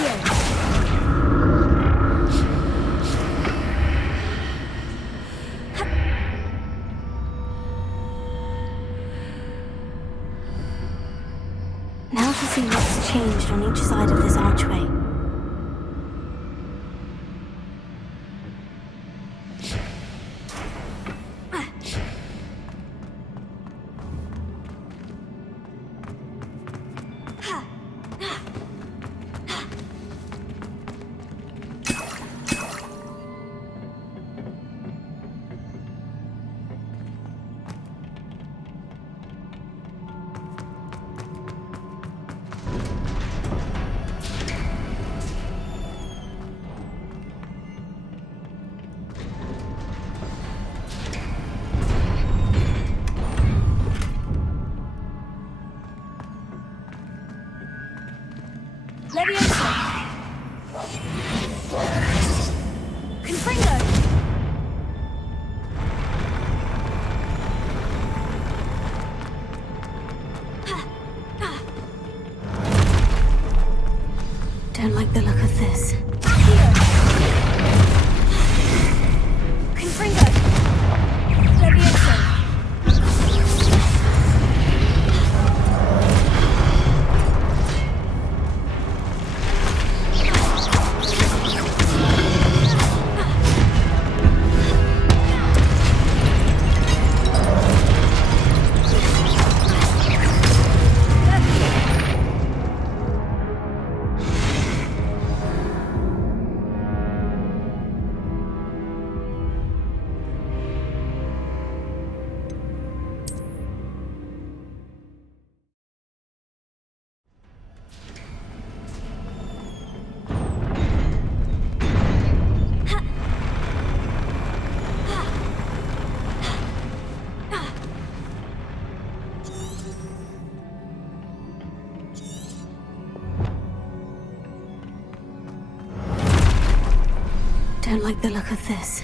Now to see what's changed on each side of this archway. Don't like the look of this. Don't like the look of this.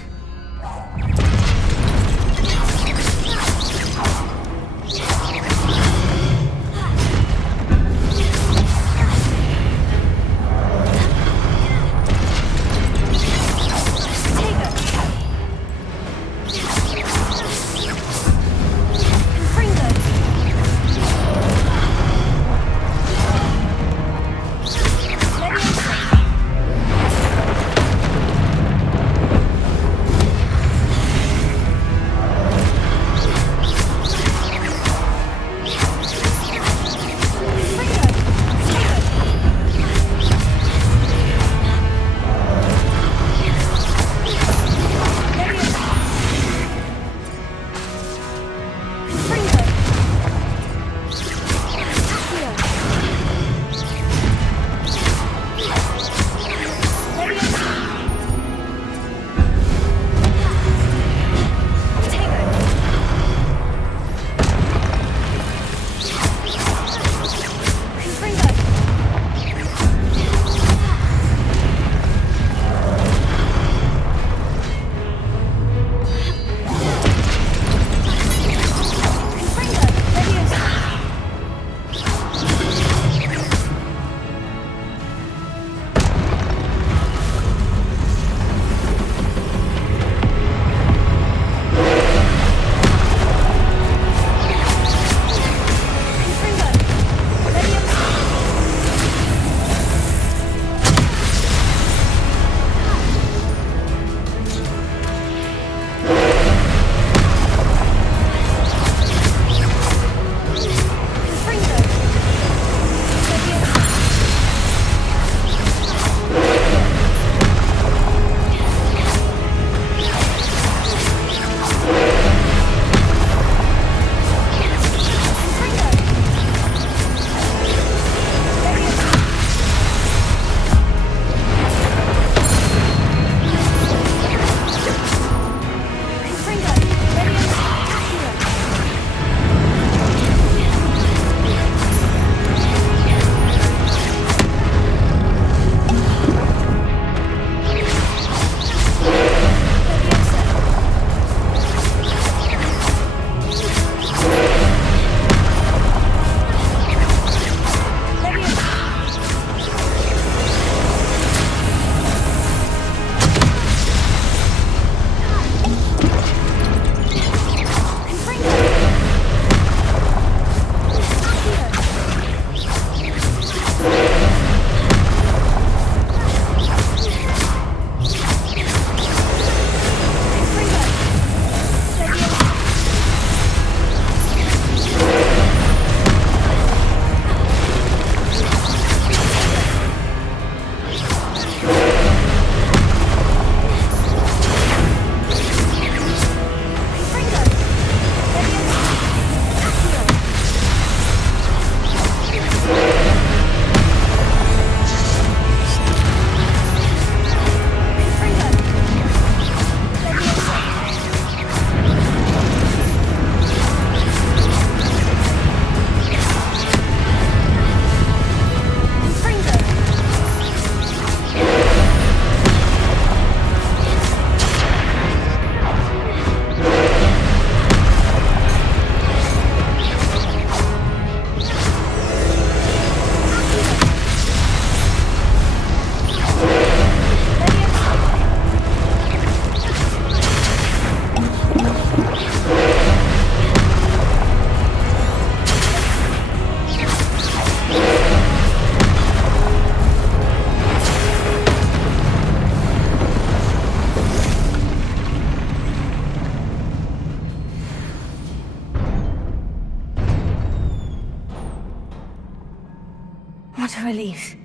relief.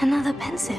Another pensive.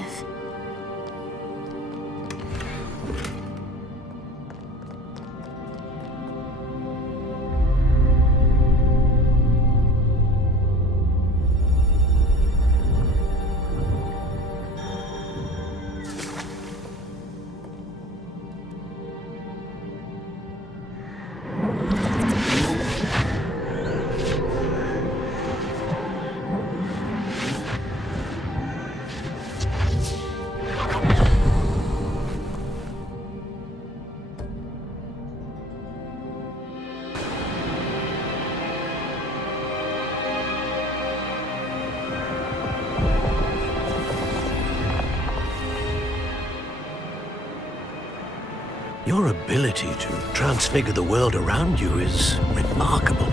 Your ability to transfigure the world around you is remarkable.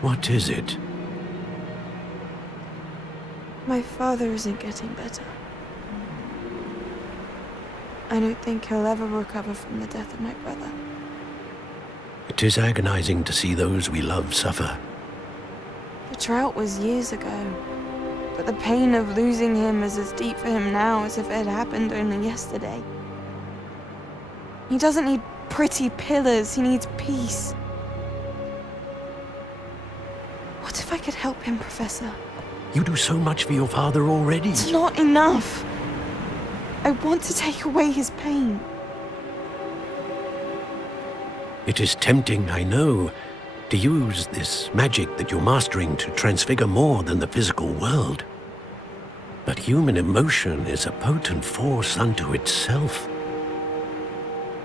What is it? My father isn't getting better. I don't think he'll ever recover from the death of my brother. It is agonizing to see those we love suffer. The drought was years ago, but the pain of losing him is as deep for him now as if it had happened only yesterday. He doesn't need pretty pillars, he needs peace. What if I could help him, Professor? You do so much for your father already. It's not enough. I want to take away his pain. It is tempting, I know, to use this magic that you're mastering to transfigure more than the physical world. But human emotion is a potent force unto itself.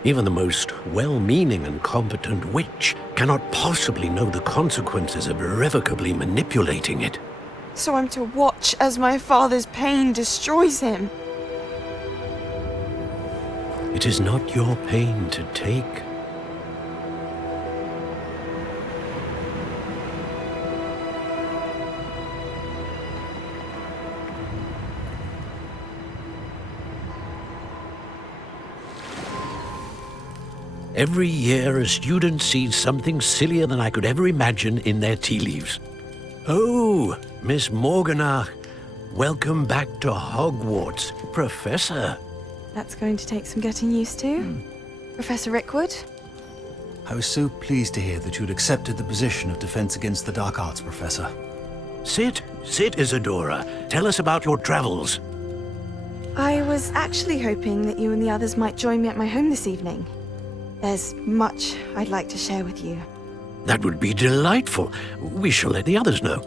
Even the most well-meaning and competent witch cannot possibly know the consequences of irrevocably manipulating it. So I'm to watch as my father's pain destroys him. It is not your pain to take. Every year, a student sees something sillier than I could ever imagine in their tea leaves. Oh, Miss Morganach, welcome back to Hogwarts, Professor. That's going to take some getting used to. Professor Rickwood? I was so pleased to hear that you'd accepted the position of Defense Against the Dark Arts, Professor. Sit, Isadora. Tell us about your travels. I was actually hoping that you and the others might join me at my home this evening. There's much I'd like to share with you. That would be delightful. We shall let the others know.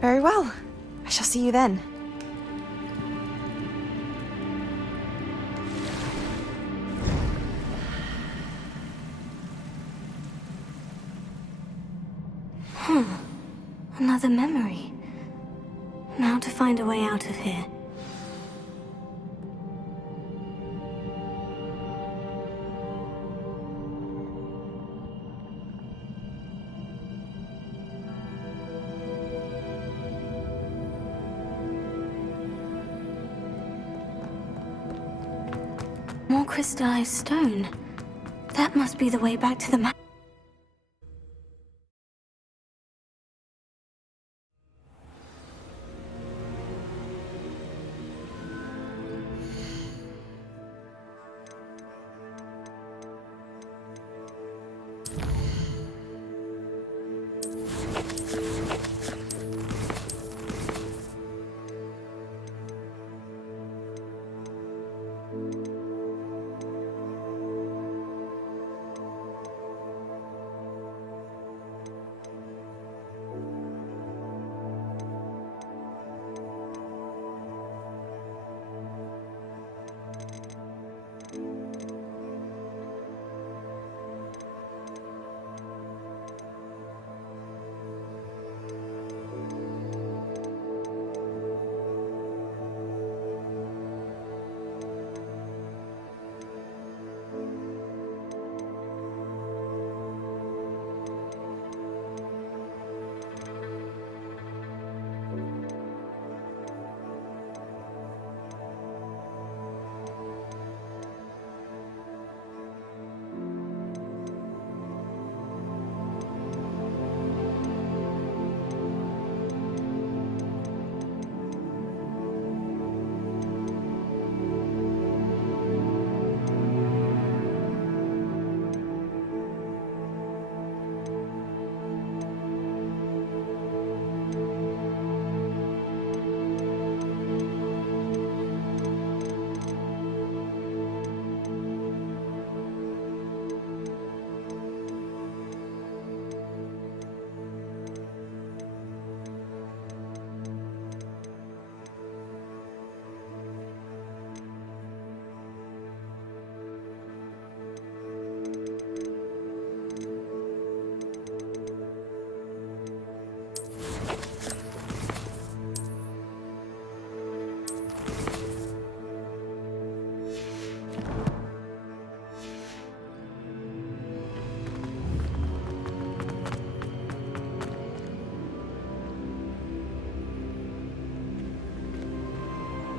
Very well. I shall see you then. Another memory. Now to find a way out of here. More crystallized stone. That must be the way back to the map.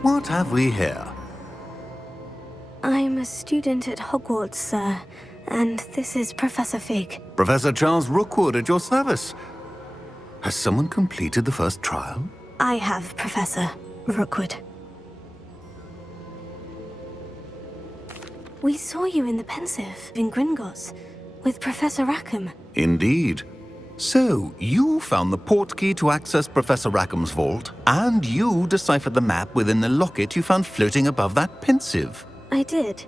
What have we here? I'm a student at Hogwarts, sir, and this is Professor Fig. Professor Charles Rookwood at your service. Has someone completed the first trial? I have, Professor Rookwood. We saw you in the Pensive in Gringotts with Professor Rackham. Indeed. So, you found the portkey to access Professor Rackham's vault, and you deciphered the map within the locket you found floating above that Pensive. I did.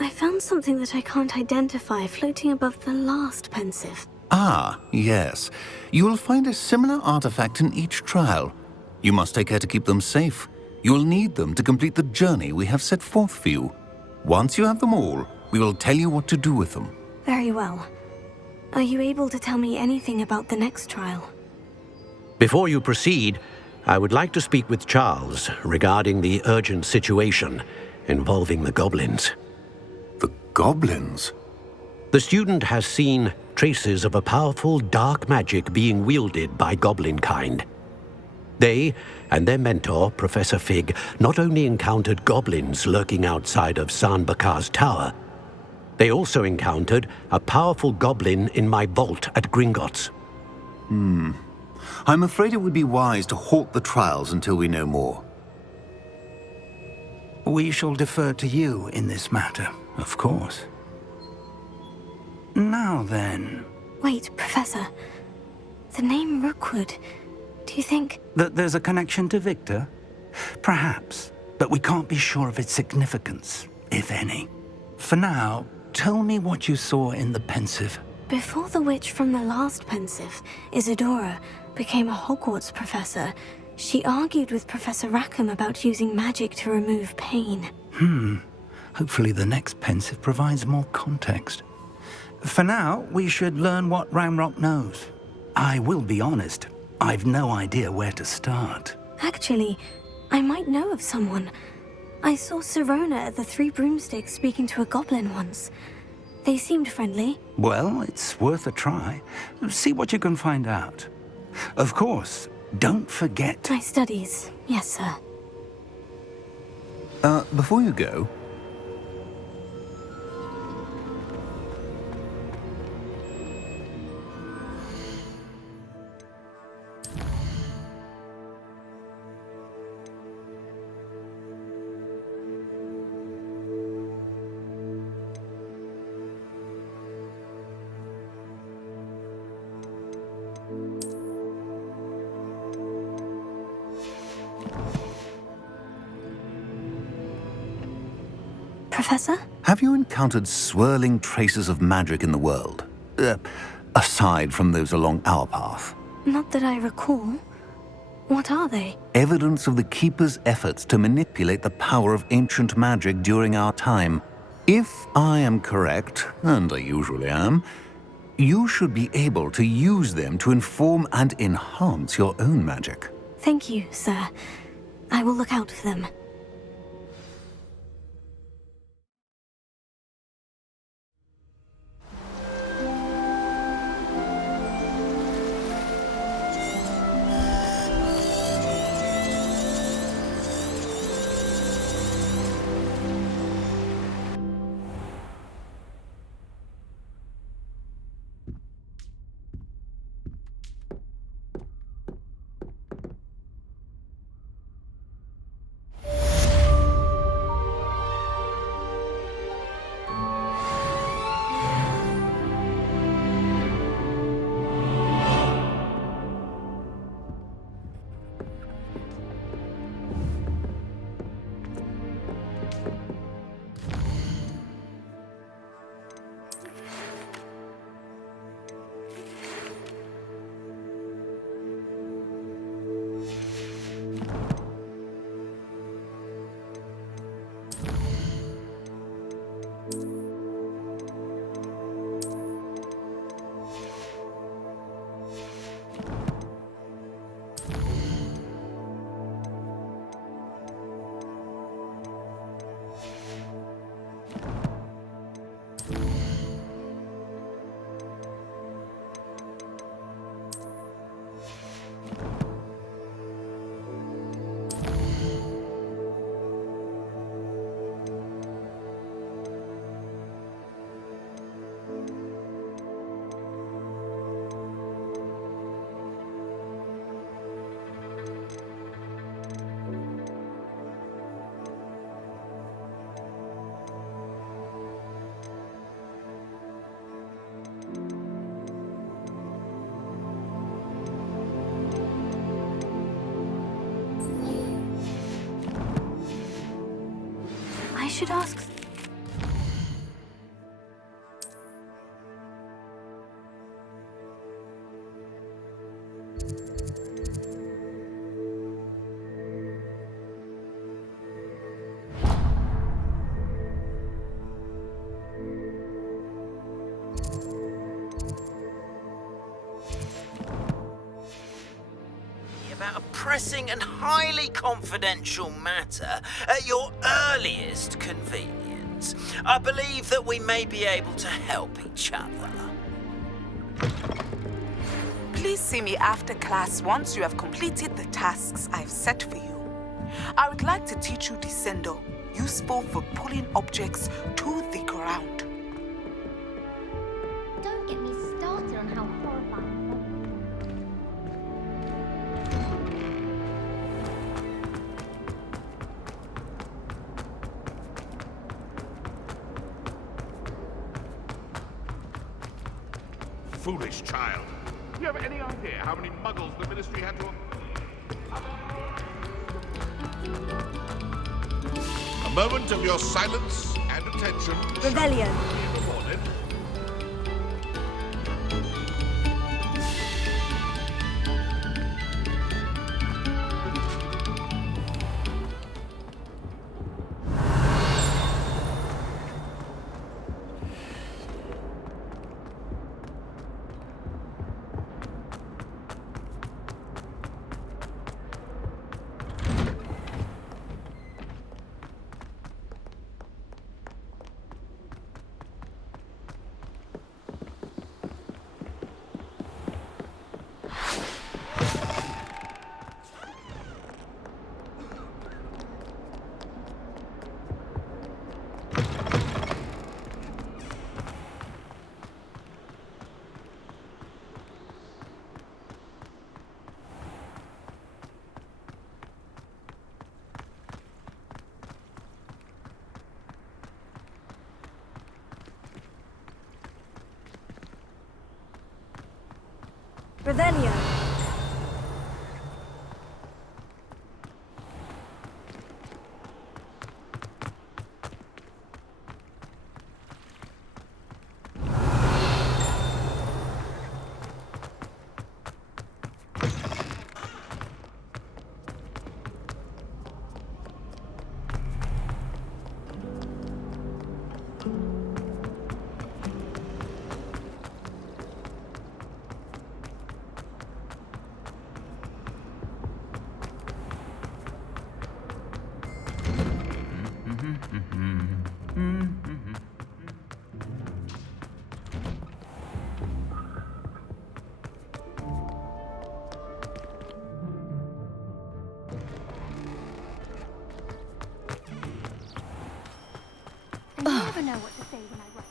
I found something that I can't identify floating above the last Pensive. Ah, yes. You will find a similar artifact in each trial. You must take care to keep them safe. You will need them to complete the journey we have set forth for you. Once you have them all, we will tell you what to do with them. Very well. Are you able to tell me anything about the next trial? Before you proceed, I would like to speak with Charles regarding the urgent situation involving the goblins. The goblins? The student has seen traces of a powerful dark magic being wielded by goblin kind. They and their mentor, Professor Fig, not only encountered goblins lurking outside of San Bakar's tower, they also encountered a powerful goblin in my vault at Gringotts. I'm afraid it would be wise to halt the trials until we know more. We shall defer to you in this matter, of course. Now then... Wait, Professor. The name Rookwood. Do you think... That there's a connection to Victor? Perhaps, but we can't be sure of its significance, if any. For now, tell me what you saw in the Pensive. Before the witch from the last Pensive, Isadora, became a Hogwarts professor, she argued with Professor Rackham about using magic to remove pain. Hopefully the next Pensive provides more context. For now, we should learn what Ramrock knows. I will be honest, I've no idea where to start. Actually, I might know of someone. I saw Sirona at the Three Broomsticks speaking to a goblin once. They seemed friendly. Well, it's worth a try. See what you can find out. Of course, don't forget... My studies, yes, sir. Before you go... Professor? Have you encountered swirling traces of magic in the world? Aside from those along our path? Not that I recall. What are they? Evidence of the Keeper's efforts to manipulate the power of ancient magic during our time. If I am correct, and I usually am, you should be able to use them to inform and enhance your own magic. Thank you, sir. I will look out for them. should ask... About a pressing and highly confidential matter at your earliest convenience. I believe that we may be able to help each other. Please see me after class once you have completed the tasks I've set for you. I would like to teach you Descendo, useful for pulling objects to the ground. Don't get me started on how horrifying. Foolish child. Do you have any idea how many muggles the Ministry had to... A moment of your silence and attention. Rebellion. Shall be rewarded. Rebellion. I never know what to say when I write.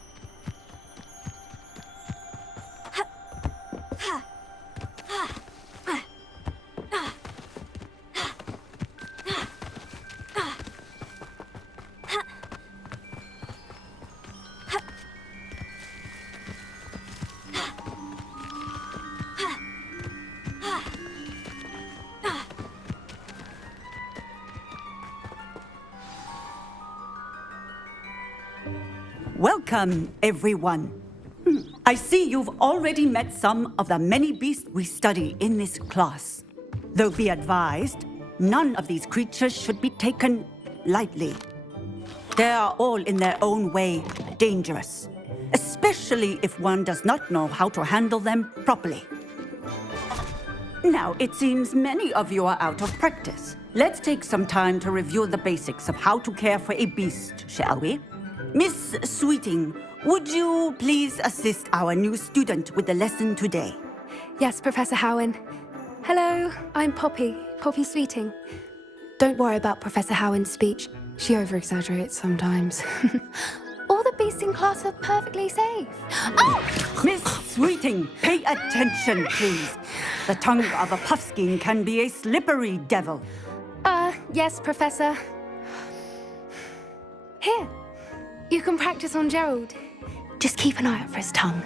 Welcome, everyone. I see you've already met some of the many beasts we study in this class. Though be advised, none of these creatures should be taken lightly. They are all in their own way dangerous, especially if one does not know how to handle them properly. Now, it seems many of you are out of practice. Let's take some time to review the basics of how to care for a beast, shall we? Miss Sweeting, would you please assist our new student with the lesson today? Yes, Professor Howen. Hello, I'm Poppy Sweeting. Don't worry about Professor Howen's speech. She over-exaggerates sometimes. All the beasts in class are perfectly safe. Oh! Miss Sweeting, pay attention, please. The tongue of a puffskein can be a slippery devil. Yes, Professor. Here, you can practice on Gerald. Just keep an eye out for his tongue.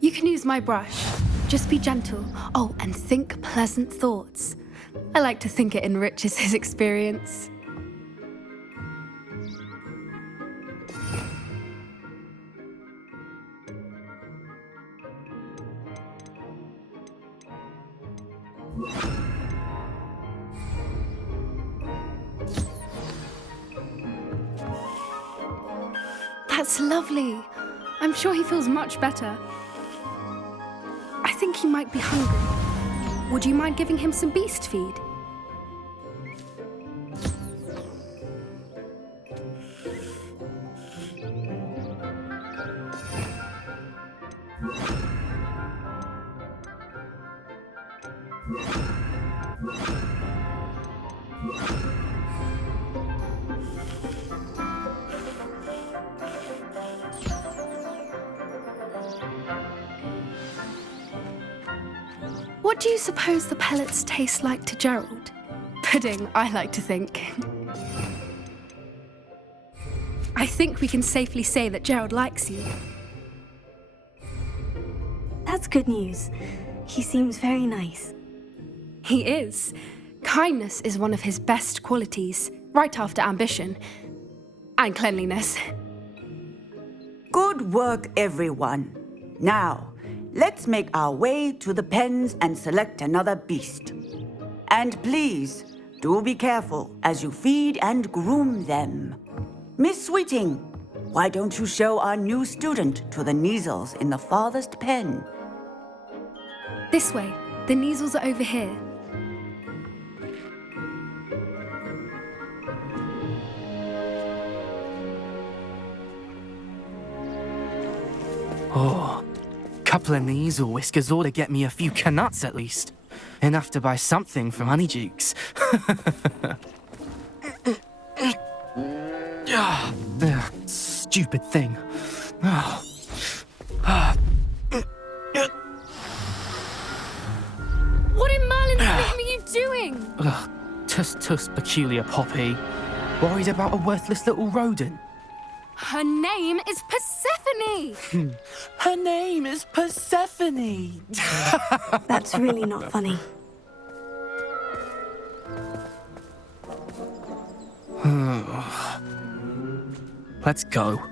You can use my brush. Just be gentle. Oh, and think pleasant thoughts. I like to think it enriches his experience. That's lovely. I'm sure he feels much better. I think he might be hungry. Would you mind giving him some beast feed? What do you suppose the pellets taste like to Gerald? Pudding, I like to think. I think we can safely say that Gerald likes you. That's good news. He seems very nice. He is. Kindness is one of his best qualities, right after ambition. And cleanliness. Good work, everyone. Now, let's make our way to the pens and select another beast. And please, do be careful as you feed and groom them. Miss Sweeting, why don't you show our new student to the Neasels in the farthest pen? This way. The Neasels are over here. Oh, couple of Neasel whiskers ought to get me a few canuts at least. Enough to buy something from Honeydukes. Stupid thing. What in Merlin's name are you doing? Tuss, peculiar Poppy. Worried about a worthless little rodent. Her name is Persephone! Her name is Persephone! That's really not funny. Let's go.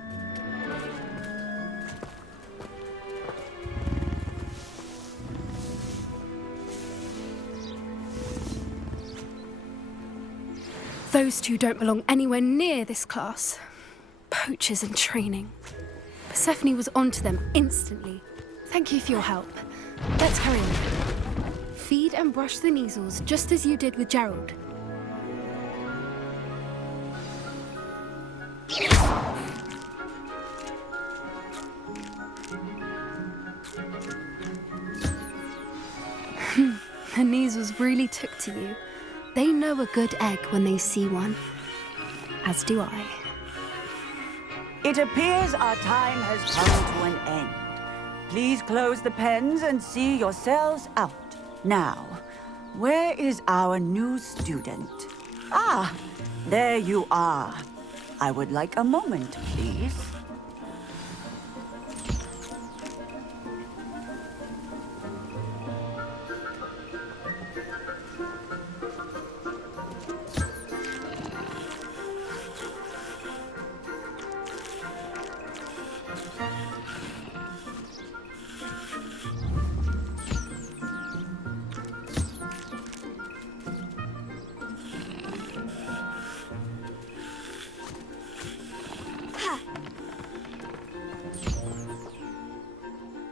Those two don't belong anywhere near this class. Poachers in training. Persephone was onto them instantly. Thank you for your help. Let's hurry on. Feed and brush the Neasels just as you did with Gerald. The Neasels really took to you. They know a good egg when they see one. As do I. It appears our time has come to an end. Please close the pens and see yourselves out. Now, where is our new student? Ah, there you are. I would like a moment, please.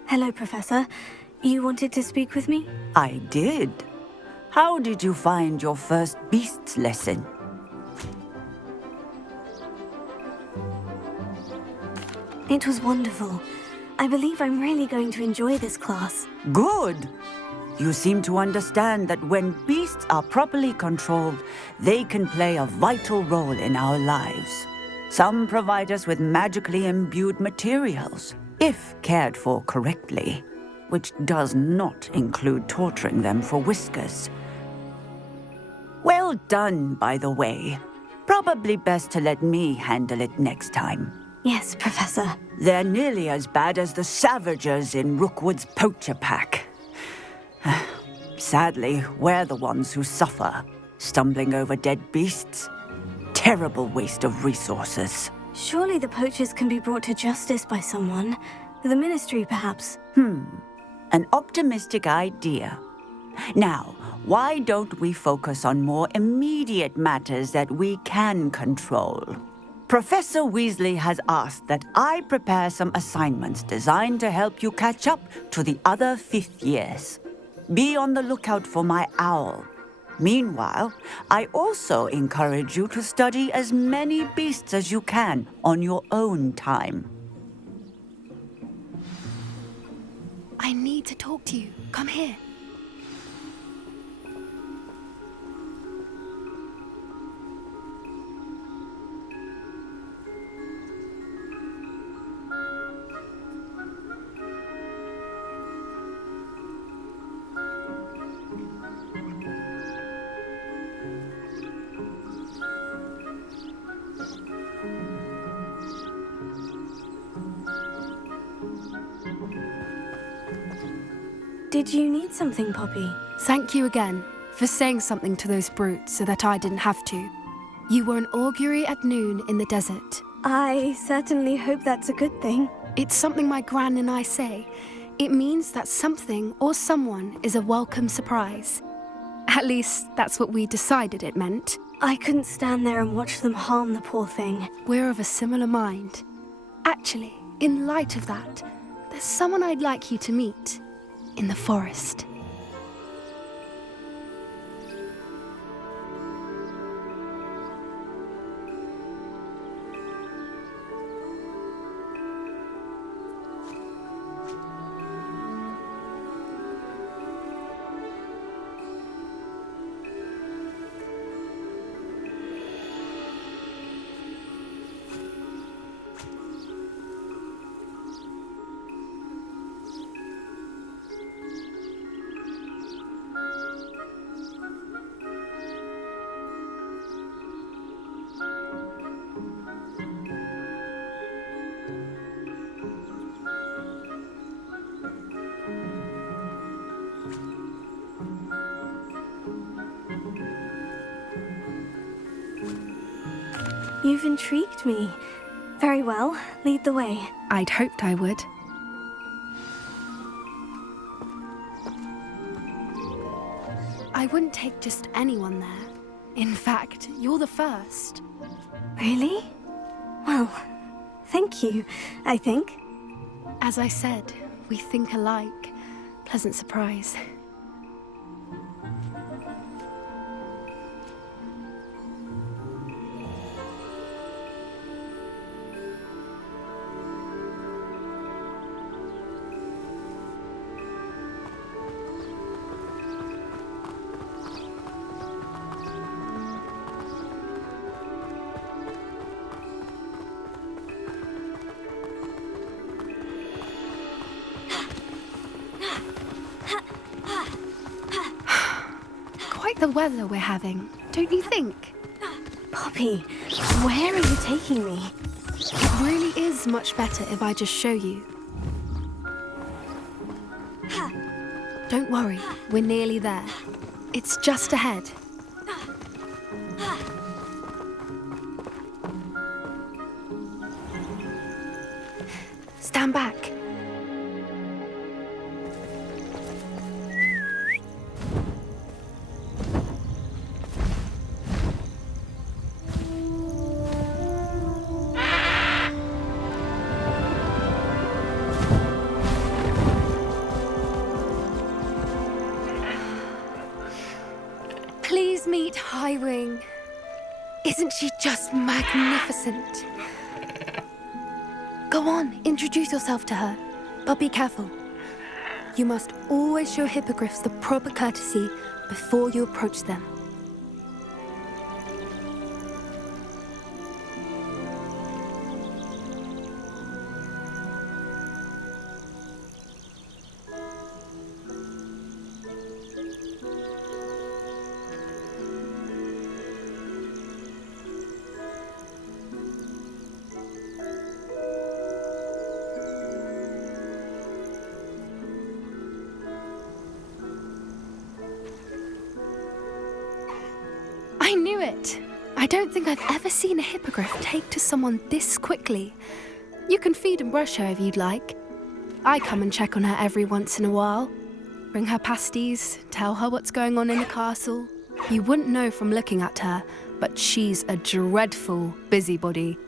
Hello, Professor. You wanted to speak with me? I did. How did you find your first beasts lesson? It was wonderful. I believe I'm really going to enjoy this class. Good. You seem to understand that when beasts are properly controlled, they can play a vital role in our lives. Some provide us with magically imbued materials, if cared for correctly, which does not include torturing them for whiskers. Well done, by the way. Probably best to let me handle it next time. Yes, Professor. They're nearly as bad as the Savagers in Rookwood's poacher pack. Sadly, we're the ones who suffer, stumbling over dead beasts. Terrible waste of resources. Surely the poachers can be brought to justice by someone. The Ministry, perhaps. An optimistic idea. Now, why don't we focus on more immediate matters that we can control? Professor Weasley has asked that I prepare some assignments designed to help you catch up to the other fifth years. Be on the lookout for my owl. Meanwhile, I also encourage you to study as many beasts as you can on your own time. I need to talk to you. Come here. Did you need something, Poppy? Thank you again for saying something to those brutes so that I didn't have to. You were an augury at noon in the desert. I certainly hope that's a good thing. It's something my gran and I say. It means that something or someone is a welcome surprise. At least, that's what we decided it meant. I couldn't stand there and watch them harm the poor thing. We're of a similar mind. Actually, in light of that, there's someone I'd like you to meet. In the forest. You've intrigued me. Very well, lead the way. I'd hoped I would. I wouldn't take just anyone there. In fact, you're the first. Really? Well, thank you, I think. As I said, we think alike. Pleasant surprise. Quite the weather we're having, don't you think? Poppy, where are you taking me? It really is much better if I just show you. Don't worry, we're nearly there. It's just ahead. Stand back. Please meet Highwing. Isn't she just magnificent? Go on, introduce yourself to her, but be careful. You must always show hippogriffs the proper courtesy before you approach them. it. I don't think I've ever seen a hippogriff take to someone this quickly. You can feed and brush her if you'd like. I come and check on her every once in a while. Bring her pasties, tell her what's going on in the castle. You wouldn't know from looking at her, but she's a dreadful busybody.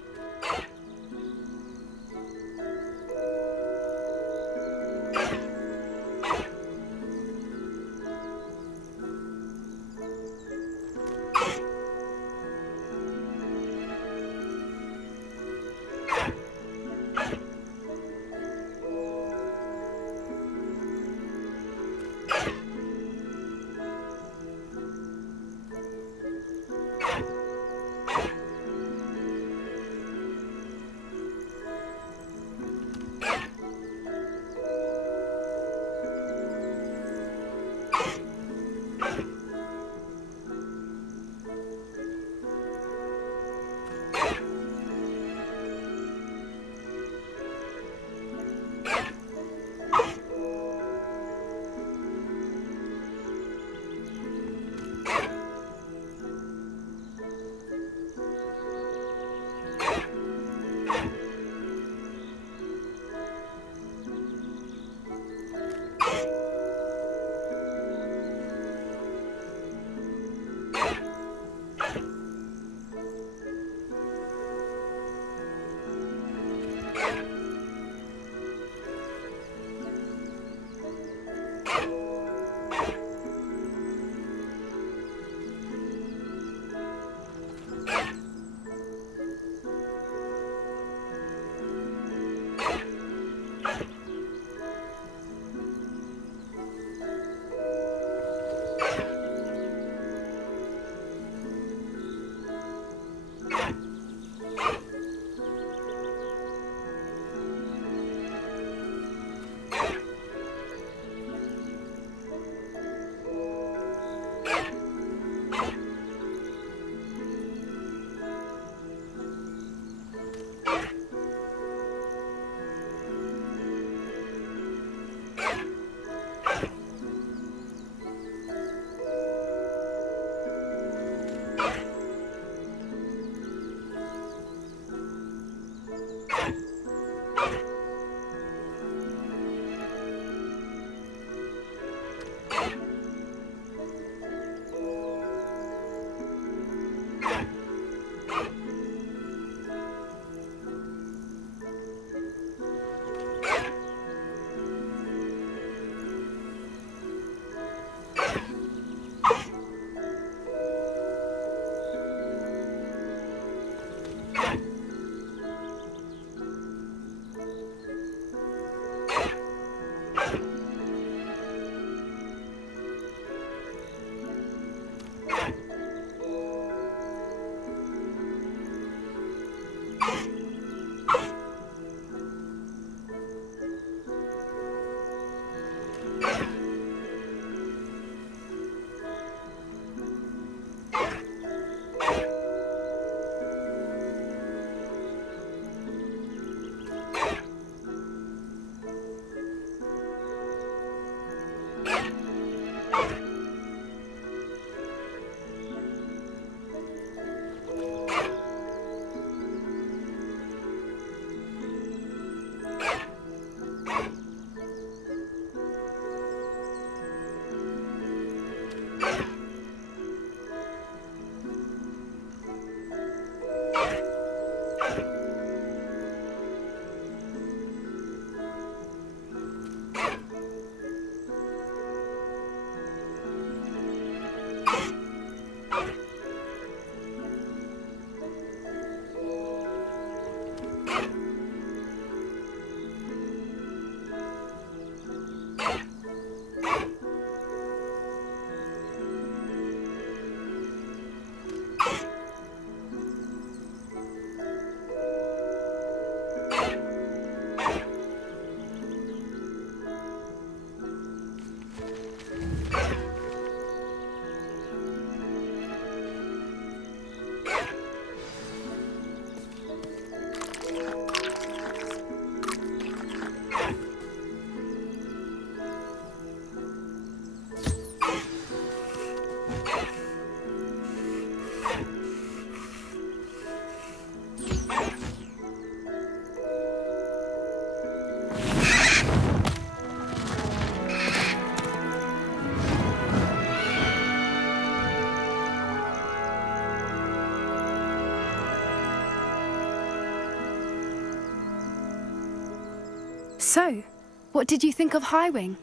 So, what did you think of Highwing?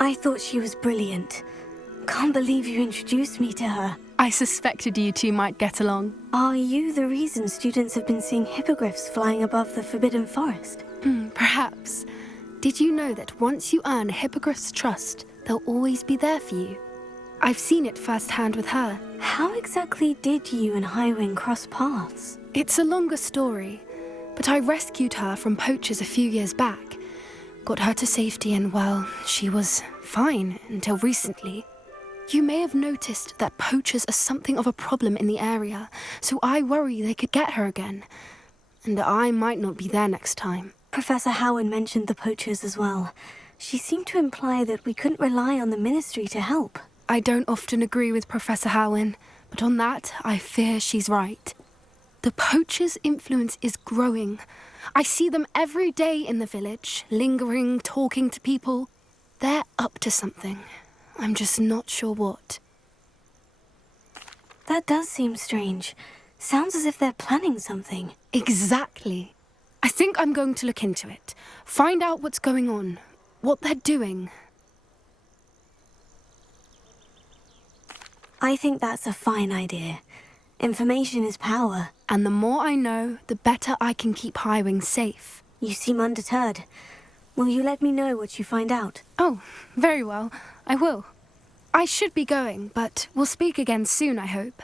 I thought she was brilliant. Can't believe you introduced me to her. I suspected you two might get along. Are you the reason students have been seeing hippogriffs flying above the Forbidden Forest? Perhaps. Did you know that once you earn a hippogriff's trust, they'll always be there for you? I've seen it firsthand with her. How exactly did you and Highwing cross paths? It's a longer story, but I rescued her from poachers a few years back. Got her to safety and, well, she was fine until recently. You may have noticed that poachers are something of a problem in the area, so I worry they could get her again. And I might not be there next time. Professor Howard mentioned the poachers as well. She seemed to imply that we couldn't rely on the Ministry to help. I don't often agree with Professor Howin, but on that, I fear she's right. The poachers' influence is growing. I see them every day in the village, lingering, talking to people. They're up to something. I'm just not sure what. That does seem strange. Sounds as if they're planning something. Exactly. I think I'm going to look into it. Find out what's going on, what they're doing. I think that's a fine idea. Information is power. And the more I know, the better I can keep Highwing safe. You seem undeterred. Will you let me know what you find out? Oh, very well. I will. I should be going, but we'll speak again soon, I hope.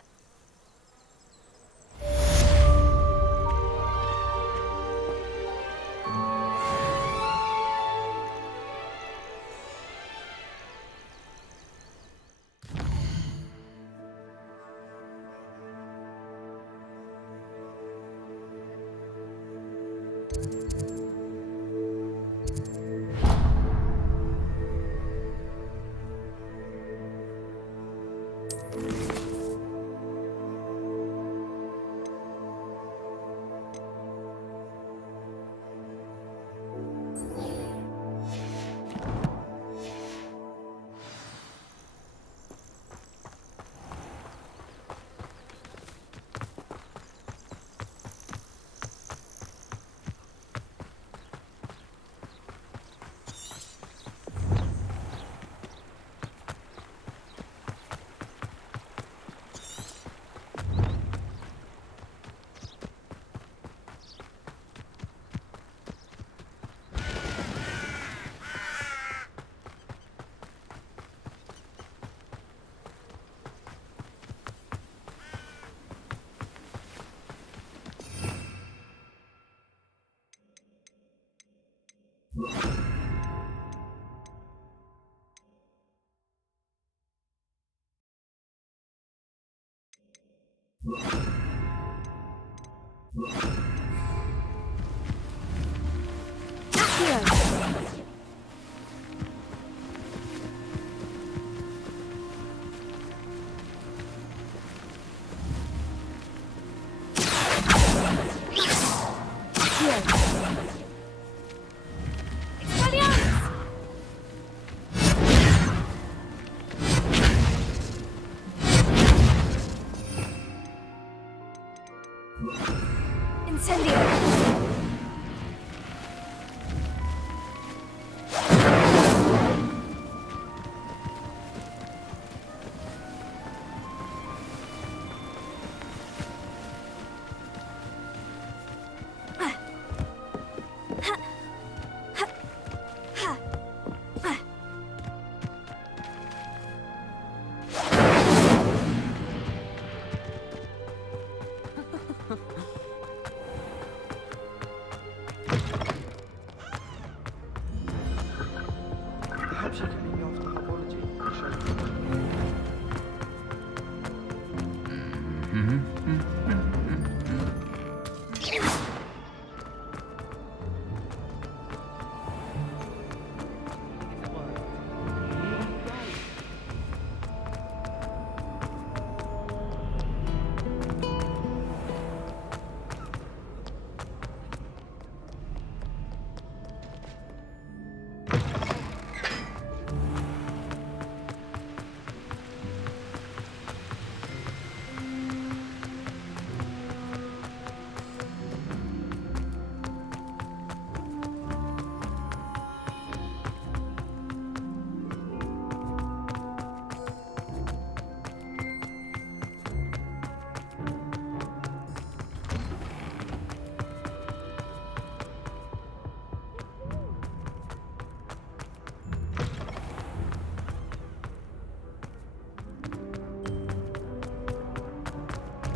Perhaps you can lead me on to the herbology and show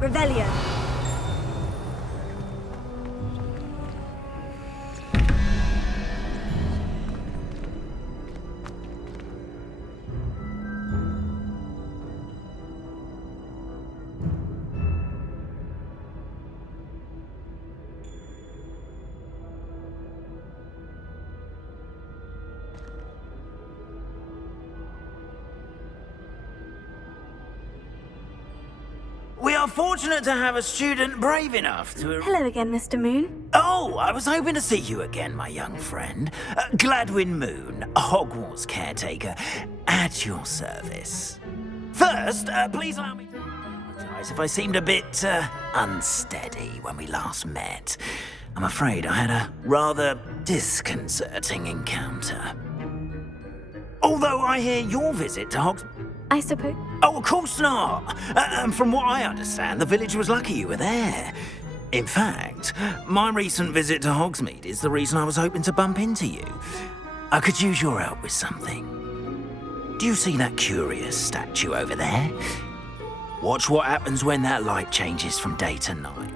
Revelio. We are fortunate to have a student brave enough to... Hello again, Mr. Moon. Oh, I was hoping to see you again, my young friend. Gladwin Moon, Hogwarts caretaker, at your service. First, please allow me to apologize if I seemed a bit unsteady when we last met. I'm afraid I had a rather disconcerting encounter. Although I hear your visit to Hogwarts... I suppose... Oh, of course not. And from what I understand, the village was lucky you were there. In fact, my recent visit to Hogsmeade is the reason I was hoping to bump into you. I could use your help with something. Do you see that curious statue over there? Watch what happens when that light changes from day to night.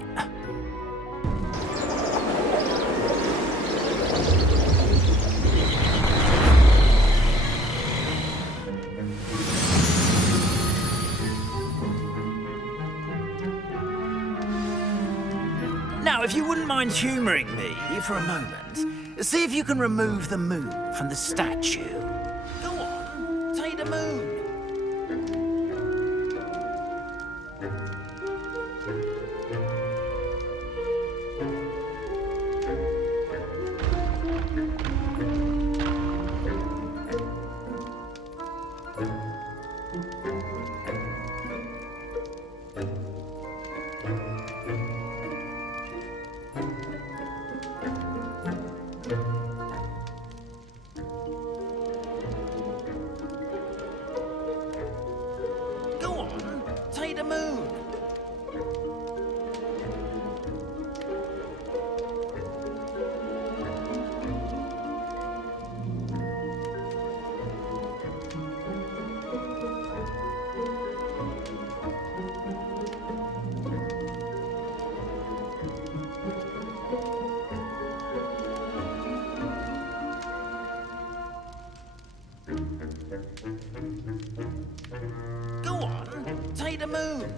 Now, if you wouldn't mind humouring me for a moment, see if you can remove the moon from the statue. Go on, take the moon. Take the moon. Go on, take the moon.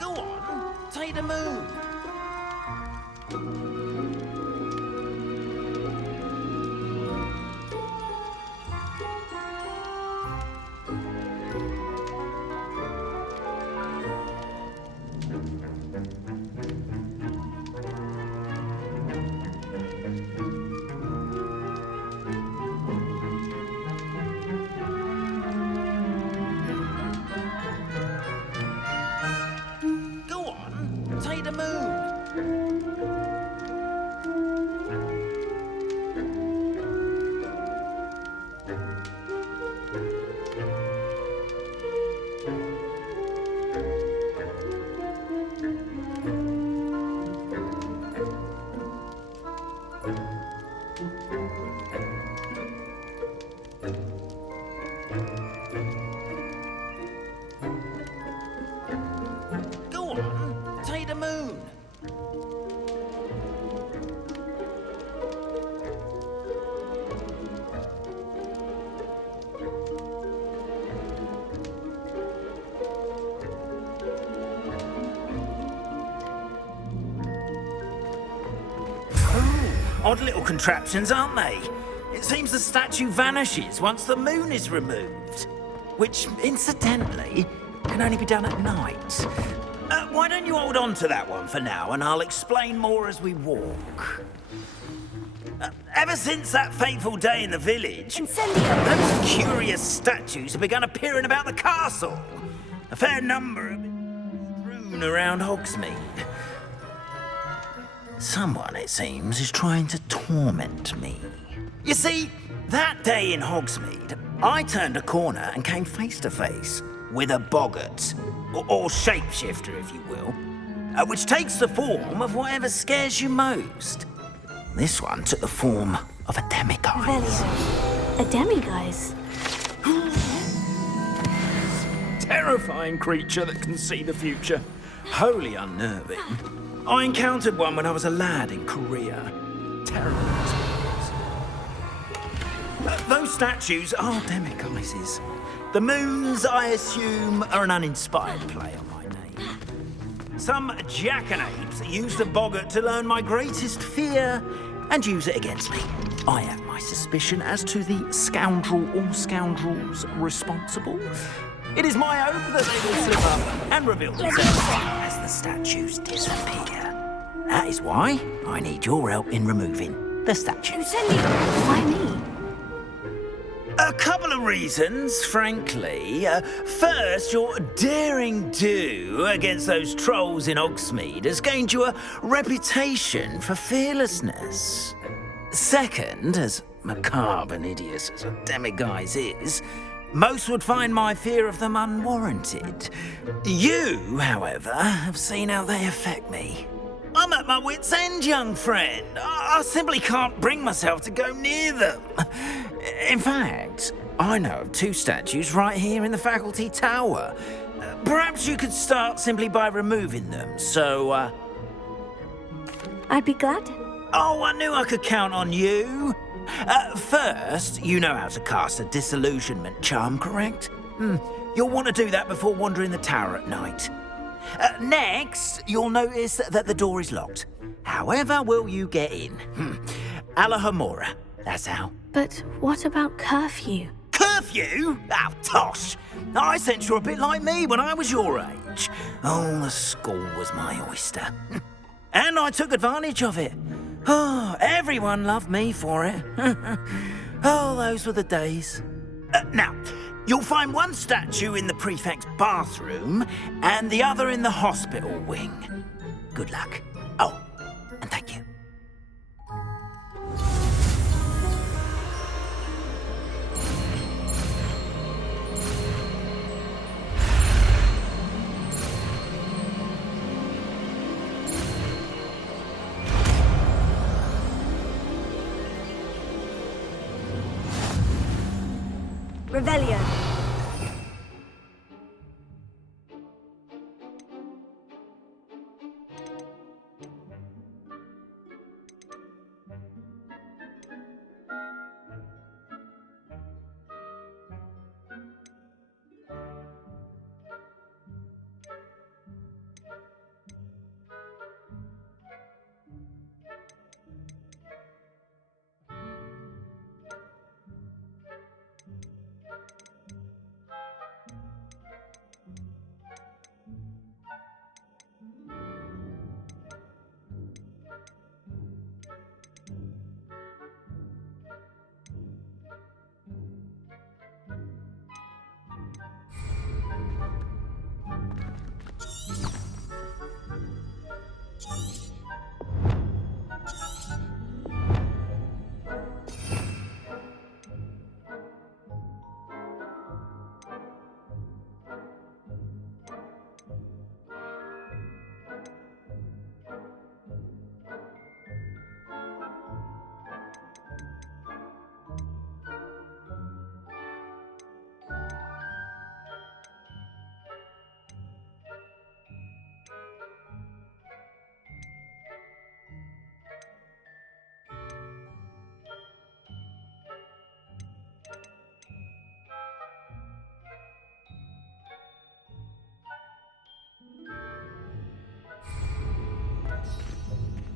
Go on, take the moon. Go on, take the moon. Go on, take the moon. Odd little contraptions, aren't they? It seems the statue vanishes once the moon is removed. Which, incidentally, can only be done at night. Why don't you hold on to that one for now, and I'll explain more as we walk. Ever since that fateful day in the village, those curious statues have begun appearing about the castle. A fair number have been strewn around Hogsmeade. Someone, it seems, is trying to torment me. You see, that day in Hogsmeade, I turned a corner and came face to face with a boggart, or shapeshifter, if you will, which takes the form of whatever scares you most. This one took the form of a demiguise. A demiguise? Terrifying creature that can see the future. Wholly unnerving. I encountered one when I was a lad in Korea. Terrible experience. Those statues are demiguises. The moons, I assume, are an uninspired play on my name. Some jackanapes used a boggart to learn my greatest fear and use it against me. I have my suspicion as to the scoundrel or scoundrels responsible. It is my hope that they will slip up and reveal themselves as the statues disappear. That is why I need your help in removing the statues. Why me? A couple of reasons, frankly. First, your daring do against those trolls in Hogsmeade has gained you a reputation for fearlessness. Second, as macabre and hideous as a demiguise is, most would find my fear of them unwarranted. You, however, have seen how they affect me. I'm at my wit's end, young friend. I simply can't bring myself to go near them. In fact, I know of 2 statues right here in the faculty tower. Perhaps you could start simply by removing them, so, I'd be glad. Oh, I knew I could count on you. First, you know how to cast a disillusionment charm, correct? You'll want to do that before wandering the tower at night. Next, you'll notice that the door is locked. However will you get in? Alahomora, that's how. But what about curfew? Curfew? Oh, tosh. I sense you're a bit like me when I was your age. Oh, the school was my oyster. And I took advantage of it. Oh, everyone loved me for it. Oh, those were the days. Now, you'll find one statue in the prefect's bathroom and the other in the hospital wing. Good luck. Oh, and thank you. Revelio.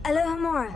Alohomora.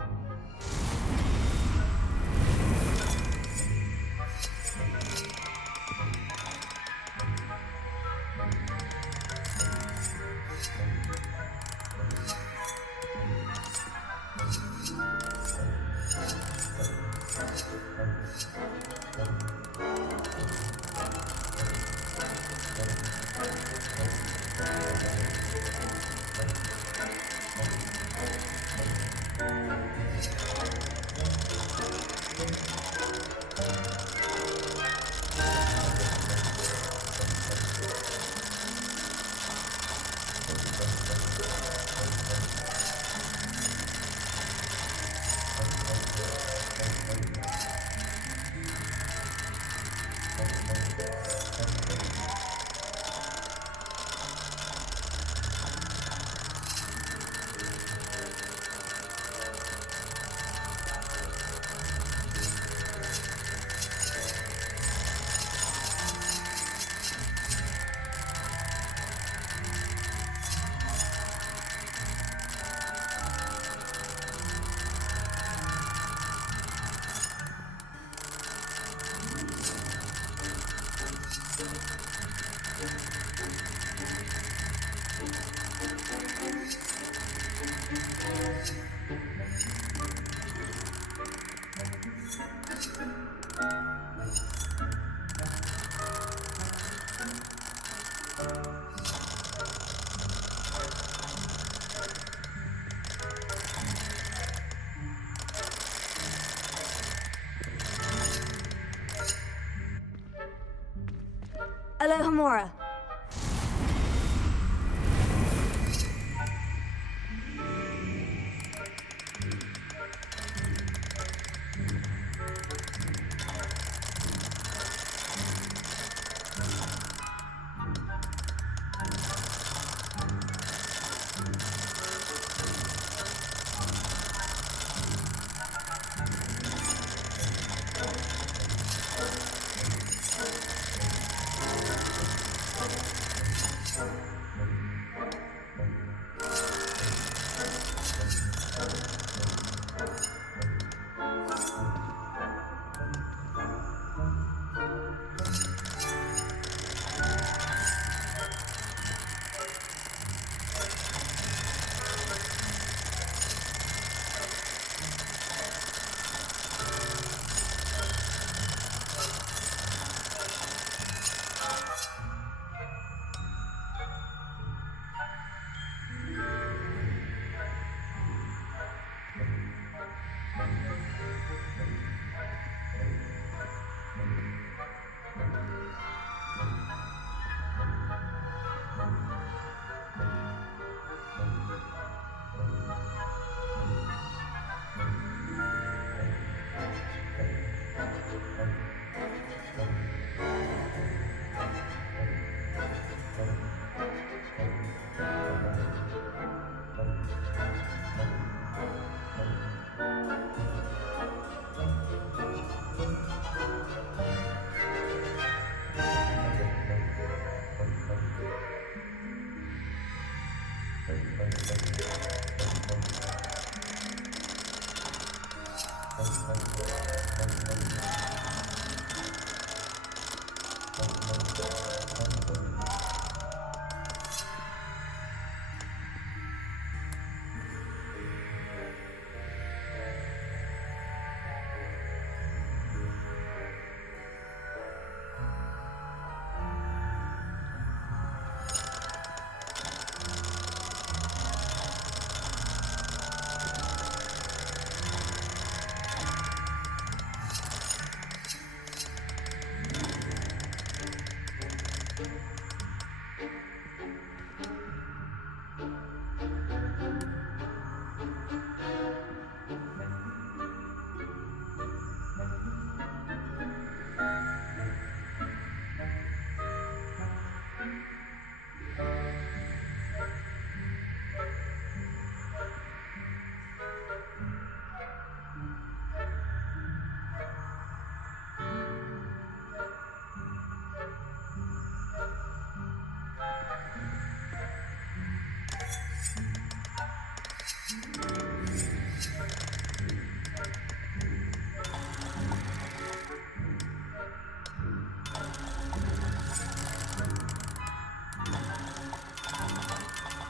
Alohomora.